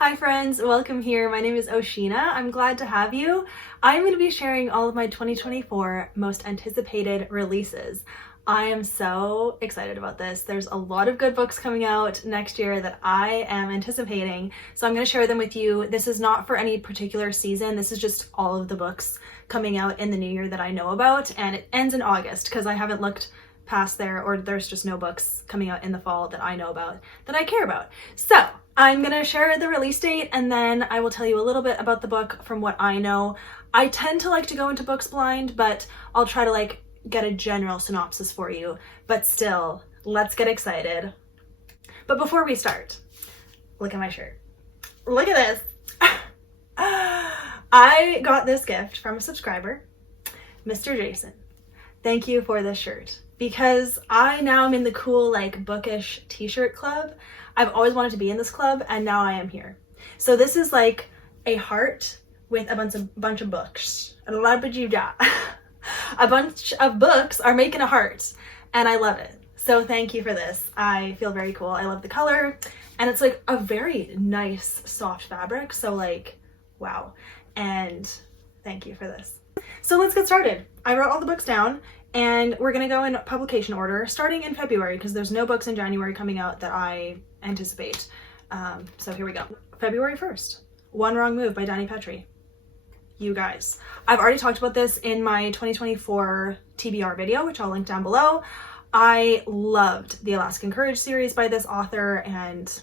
Hi friends, welcome here. My name is O-Sheena. I'm glad to have you. I'm going to be sharing all of my 2024 most anticipated releases. I am so excited about this. There's a lot of good books coming out next year that I am anticipating, so I'm going to share them with you. This is not for any particular season. This is just all of the books coming out in the new year that I know about, and it ends in August because I haven't looked past there, or there's just no books coming out in the fall that I know about that I care about. So I'm gonna share the release date and then I will tell you a little bit about the book from what I know. I tend to like to go into books blind, but I'll try to get a general synopsis for you. But still, let's get excited. But before we start, look at my shirt. Look at this. I got this gift from a subscriber, Mr. Jason. Thank you for this shirt, because I now am in the cool bookish t-shirt club. I've always wanted to be in this club and now I am here. So this is like a heart with a bunch of books. A bunch of books are making a heart and I love it. So thank you for this. I feel very cool. I love the color and it's like a very nice soft fabric. So wow. And thank you for this. So let's get started. I wrote all the books down and we're gonna go in publication order starting in February because there's no books in January coming out that I anticipate. So here we go. February 1st, One Wrong Move by Danny Petrie. You guys, I've already talked about this in my 2024 TBR video, which I'll link down below. I loved the Alaskan Courage series by this author and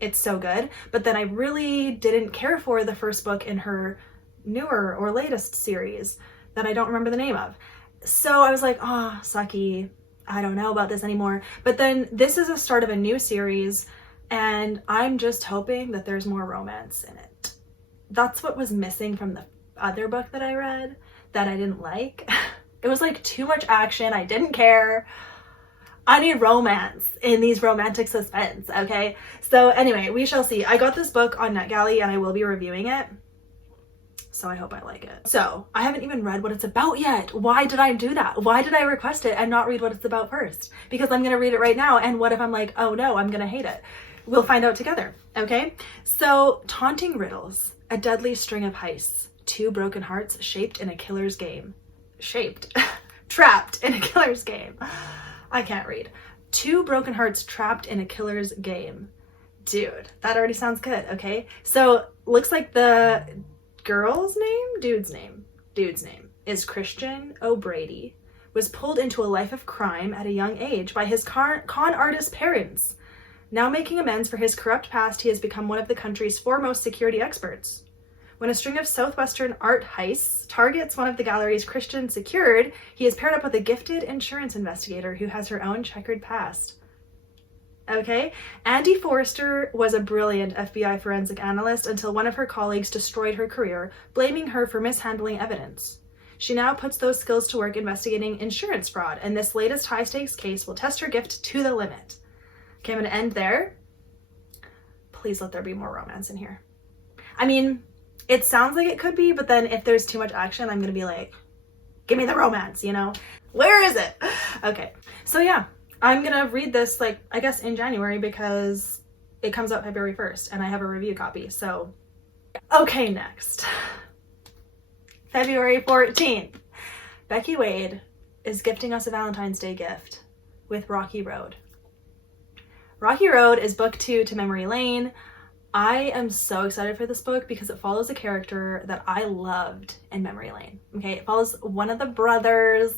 it's so good. But then I really didn't care for the first book in her newer or latest series that I don't remember the name of. So I was like, oh, sucky. I don't know about this anymore. But then this is a start of a new series and I'm just hoping that there's more romance in it. That's what was missing from the other book that I read that I didn't like. It was like too much action. I didn't care. I need romance in these romantic suspense, okay? So anyway, we shall see. I got this book on NetGalley and I will be reviewing it. So I hope I like it. So I haven't even read what it's about yet. Why did I do that? Why did I request it and not read what it's about first? Because I'm gonna read it right now and what if I'm like, oh no, I'm gonna hate it? We'll find out together, okay? So Taunting Riddles, a deadly string of heists, two broken hearts shaped in a killer's game. Trapped in a killer's game. I can't read. Two broken hearts trapped in a killer's game. Dude, that already sounds good, okay? So looks like the girl's name? Dude's name is Christian O'Brady, was pulled into a life of crime at a young age by his con artist parents. Now making amends for his corrupt past, he has become one of the country's foremost security experts. When a string of southwestern art heists targets one of the galleries Christian secured, he is paired up with a gifted insurance investigator who has her own checkered past. Okay, Andy Forrester was a brilliant FBI forensic analyst until one of her colleagues destroyed her career, blaming her for mishandling evidence. She now puts those skills to work investigating insurance fraud, and this latest high-stakes case will test her gift to the limit. Okay, I'm gonna end there. Please let there be more romance in here. I mean, it sounds like it could be, but then if there's too much action, I'm gonna be like, give me the romance, you know? Where is it? Okay, so yeah. I'm gonna read this I guess in January because it comes out February 1st and I have a review copy, so. Okay, next. February 14th. Becky Wade is gifting us a Valentine's Day gift with Rocky Road. Rocky Road is book 2 to Memory Lane. I am so excited for this book because it follows a character that I loved in Memory Lane. Okay, it follows one of the brothers.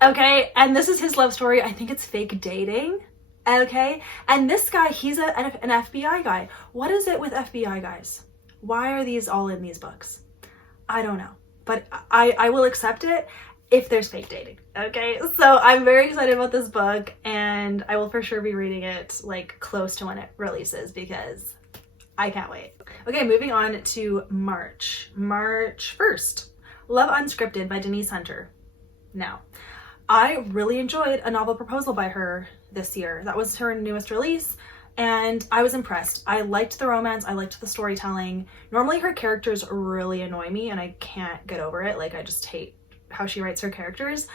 Okay, and this is his love story. I think it's fake dating. Okay, and this guy, he's an FBI guy. What is it with FBI guys? Why are these all in these books? I don't know, but I will accept it if there's fake dating. Okay, so I'm very excited about this book and I will for sure be reading it close to when it releases because I can't wait. Okay, moving on to March 1st. Love Unscripted by Denise Hunter. Now, I really enjoyed A Novel Proposal by her this year. That was her newest release and I was impressed. I liked the romance, I liked the storytelling. Normally her characters really annoy me and I can't get over it. I just hate how she writes her characters,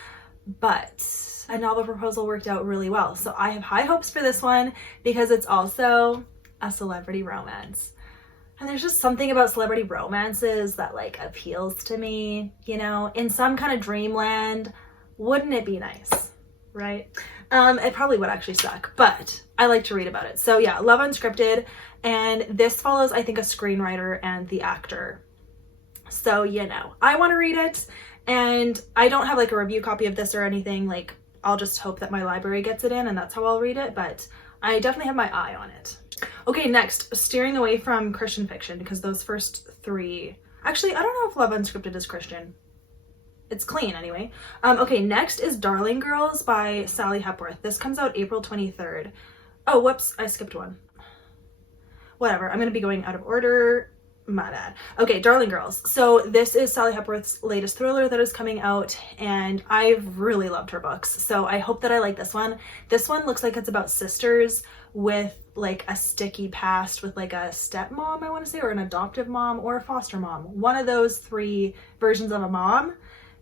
but A Novel Proposal worked out really well. So I have high hopes for this one because it's also a celebrity romance. And there's just something about celebrity romances that like appeals to me, you know, in some kind of dreamland. Wouldn't it be nice, right? It probably would actually suck, but I like to read about it. So yeah, Love Unscripted, and this follows, I think, a screenwriter and the actor. So, you know, I want to read it, and I don't have like a review copy of this or anything. Like, I'll just hope that my library gets it in, and that's how I'll read it, but I definitely have my eye on it. Okay, next, steering away from Christian fiction, because those first three, actually, I don't know if Love Unscripted is Christian. It's clean anyway. Okay, next is Darling Girls by Sally Hepworth. This comes out April 23rd. Oh, whoops, I skipped one. Whatever, I'm gonna be going out of order. My bad. Okay, Darling Girls. So this is Sally Hepworth's latest thriller that is coming out, and I've really loved her books. So I hope that I like this one. This one looks like it's about sisters with like a sticky past with like a stepmom, I want to say, or an adoptive mom or a foster mom. One of those three versions of a mom.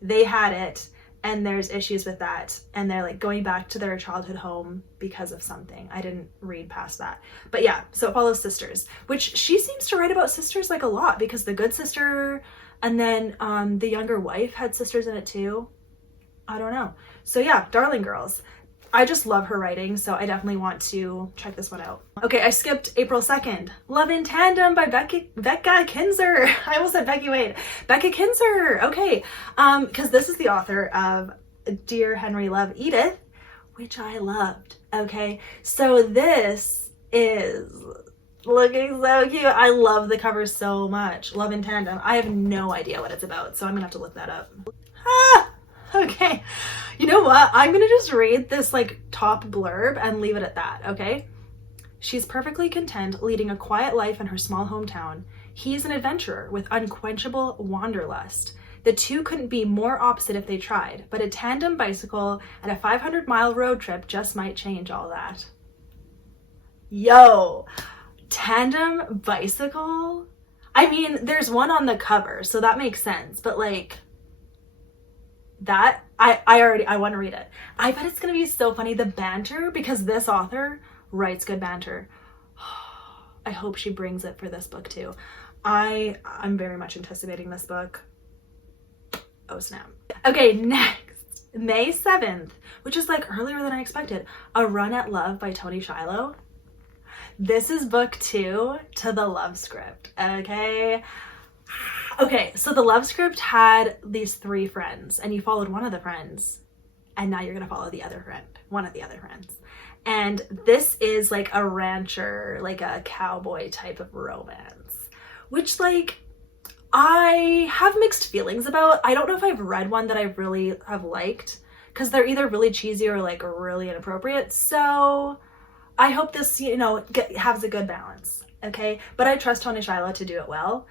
They had it, and there's issues with that, and they're like going back to their childhood home because of something. I didn't read past that, but yeah, so it follows sisters, which she seems to write about sisters like a lot, because the good sister and then the younger wife had sisters in it too. I don't know. So yeah, Darling Girls. I just love her writing, so I definitely want to check this one out. Okay, I skipped April 2nd. Love in Tandem by Becca Kinzer. I almost said Becky Wade. Becca Kinzer. Okay, because this is the author of Dear Henry Love Edith, which I loved. Okay, so this is looking so cute. I love the cover so much. Love in Tandem. I have no idea what it's about, so I'm gonna have to look that up. Ah! Okay, you know what? I'm gonna just read this like top blurb and leave it at that, okay? She's perfectly content leading a quiet life in her small hometown. He's an adventurer with unquenchable wanderlust. The two couldn't be more opposite if they tried, but a tandem bicycle and a 500-mile road trip just might change all that. Yo, tandem bicycle? I mean, there's one on the cover, so that makes sense, but like, that I want to read it. I bet it's gonna be so funny, the banter, because this author writes good banter. I hope she brings it for this book too. I'm very much anticipating this book. Oh snap. Okay, next, May 7th, which is like earlier than I expected. A Run at Love by Tony Shiloh. This is book 2 to the Love Script, okay? Okay, so the Love Script had these 3 friends, and you followed one of the friends, and now you're gonna follow the other friend, one of the other friends. And this is like a rancher, like a cowboy type of romance, which like I have mixed feelings about. I don't know if I've read one that I really have liked, because they're either really cheesy or like really inappropriate. So I hope this, you know, has a good balance, okay? But I trust Tony Shiloh to do it well.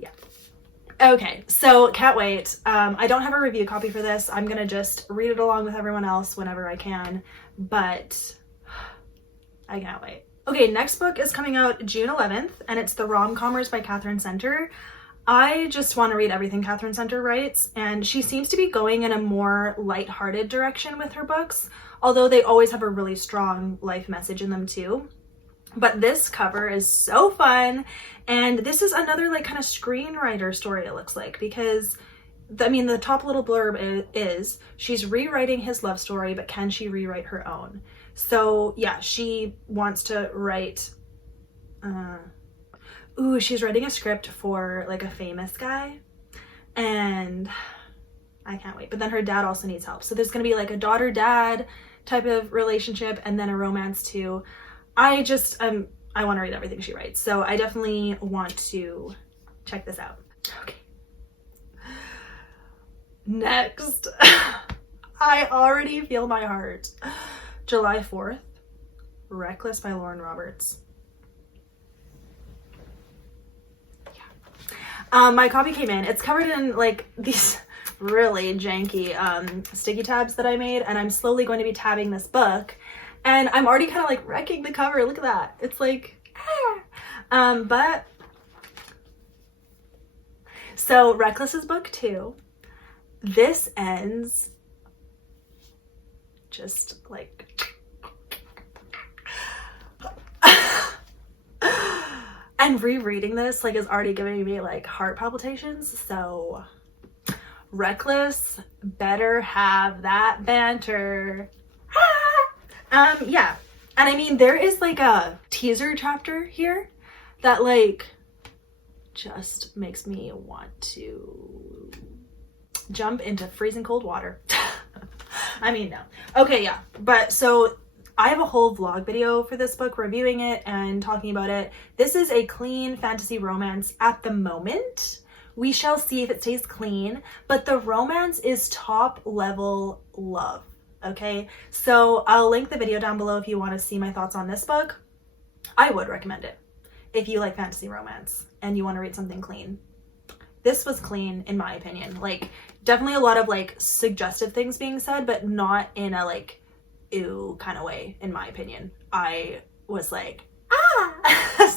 Yeah. Okay, so can't wait. I don't have a review copy for this. I'm gonna just read it along with everyone else whenever I can, but I can't wait. Okay, next book is coming out June 11th, and it's The Rom-Commers by Catherine Center. I just want to read everything Catherine Center writes, and she seems to be going in a more lighthearted direction with her books, although they always have a really strong life message in them too. But this cover is so fun, and this is another like kind of screenwriter story, it looks like, because I mean the top little blurb is she's rewriting his love story, but can she rewrite her own? So yeah, she wants to write she's writing a script for like a famous guy, and I can't wait. But then her dad also needs help, so there's gonna be like a daughter-dad type of relationship, and then a romance too. I just I want to read everything she writes, so I definitely want to check this out. Okay, next. I already feel my heart. July 4th, Reckless by Lauren Roberts. Yeah. My copy came in. It's covered in like these really janky sticky tabs that I made, and I'm slowly going to be tabbing this book. And I'm already kind of like wrecking the cover. Look at that. It's like, but so Reckless is book 2. This ends just like And rereading this like is already giving me like heart palpitations. So Reckless better have that banter. Yeah. And I mean, there is like a teaser chapter here that like just makes me want to jump into freezing cold water. I mean, no. Okay, yeah. But so I have a whole vlog video for this book, reviewing it and talking about it. This is a clean fantasy romance at the moment. We shall see if it stays clean, but the romance is top level love. Okay, so I'll link the video down below if you want to see my thoughts on this book. I would recommend it if you like fantasy romance and you want to read something clean. This was clean in my opinion. Like, definitely a lot of like suggestive things being said, but not in a like ew kind of way, in my opinion. I was like, ah.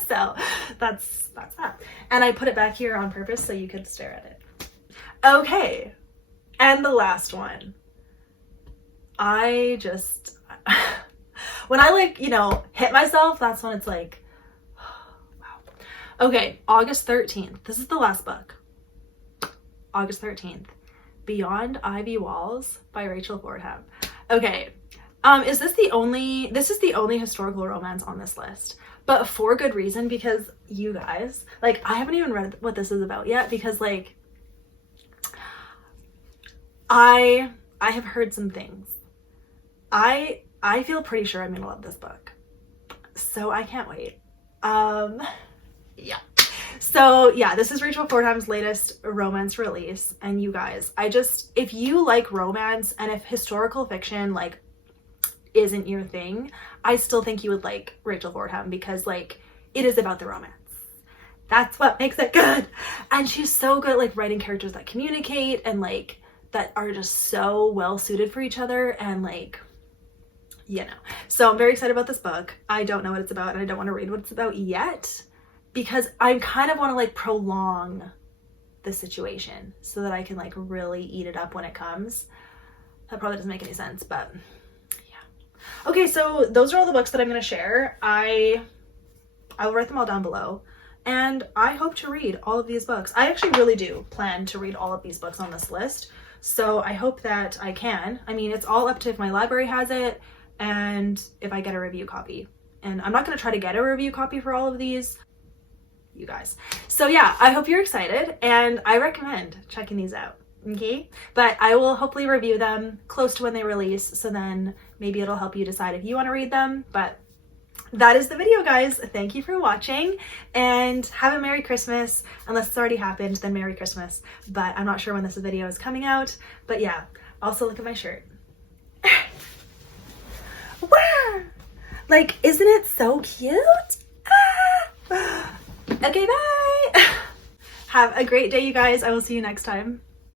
So that's that. And I put it back here on purpose so you could stare at it. Okay, and the last one. I just, when I like, you know, hit myself, that's when it's like, wow. Okay, August 13th. This is the last book. August 13th. Beyond Ivy Walls by Rachel Fordham. Okay, this is the only historical romance on this list, but for good reason, because you guys, like, I haven't even read what this is about yet, because like, I have heard some things. I feel pretty sure I'm gonna love this book, so I can't wait. Yeah. So yeah, this is Rachel Fordham's latest romance release, and you guys, if you like romance and if historical fiction like isn't your thing, I still think you would like Rachel Fordham, because like it is about the romance. That's what makes it good. And she's so good at like writing characters that communicate and like that are just so well suited for each other, and like, you know. So I'm very excited about this book. I don't know what it's about, and I don't want to read what it's about yet, because I kind of want to like prolong the situation so that I can like really eat it up when it comes. That probably doesn't make any sense, but yeah. Okay, so those are all the books that I'm going to share. I will write them all down below, and I hope to read all of these books. I actually really do plan to read all of these books on this list, so I hope that I can. I mean, it's all up to if my library has it and if I get a review copy. And I'm not going to try to get a review copy for all of these, you guys. So yeah, I hope you're excited, and I recommend checking these out, okay? But I will hopefully review them close to when they release, so then maybe it'll help you decide if you want to read them. But that is the video, guys. Thank you for watching, and have a Merry Christmas. Unless it's already happened, then Merry Christmas. But I'm not sure when this video is coming out. But yeah, also look at my shirt. Wow! Like, isn't it so cute? Ah! Okay, bye! Have a great day, you guys. I will see you next time.